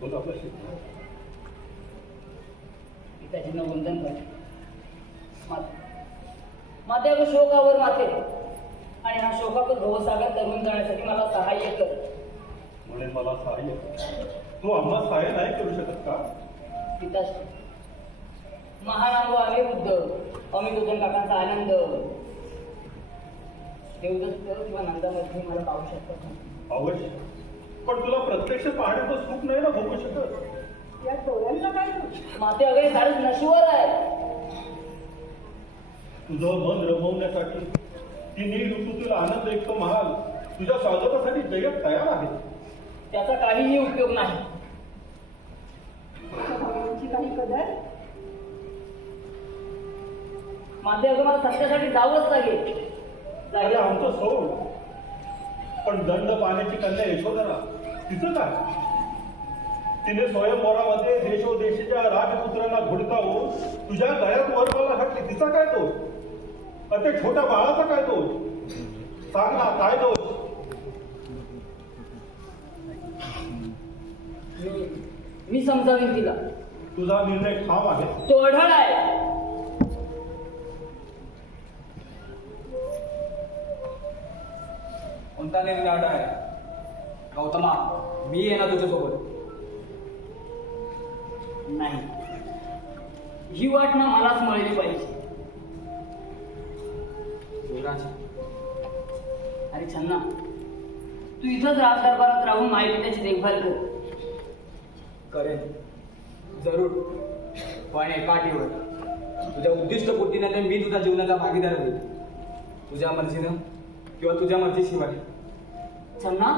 बोल आपला पिताजींना वंदन कर माते शोकावर माते आणि हा शोकातून भवसागर तरुण जाण्यासाठी मला सहाय्य कर म्हणून मला सहाय्य तू आम्हाला सहाय्य नाही करू शकत का? पिताजी महान व अनिरुद्ध अमितोदन काकांचा आनंद. देवदत्त किंवा नंदामध्ये मला पाहू शकतात अवश्य. पण तुला प्रत्यक्ष पाहण्याचं सुख नाही ना भोगू शकत. या डोळ्यांना काय? माते अगं सारच नशिवर आहे. तुझं मन रमवण्यासाठी ती नील ऋतूतील आनंद एक महाल तुझ्या स्वागतासाठी जगत तयार आहे. त्याचा काहीही उपयोग नाही. भावनांची काही कदर? माते अगं मला सत्यासाठी जावंच लागेल. अरे जागे आमचं सोड. पण दंड पाण्याची कन्या यशोधरा. तिचं काय? तिने स्वयंवरामध्ये देशोदेशीच्या राजपुत्रांना घुडकावून तुझ्या गळ्यात वर मला घातली. तिचा काय दोष? अरे ते छोट्या बाळाचा काय दोष? सांग ना काय दोष? मी समजावीन तिला. तुझा निर्णय ठाम आहे. तो अढळ आहे. कोणता निर्णय आडा आहे? गौतमा मी ना तुझ्यासोबत. नाही. ही वाटणं मलाच मिळली पाहिजे. युवराज अरे छन्ना तू इथंच राजदरबारात राहून माई पित्याची देखभाल कर. करेन. जरूर. पण एका अटीवर. तुझ्या उद्दिष्ट पूर्तीनंतर मी तुझ्या जीवनाचा भागीदार होईल तुझ्या मर्जीनं किंवा तुझ्या मर्जीशिवाय. छन्ना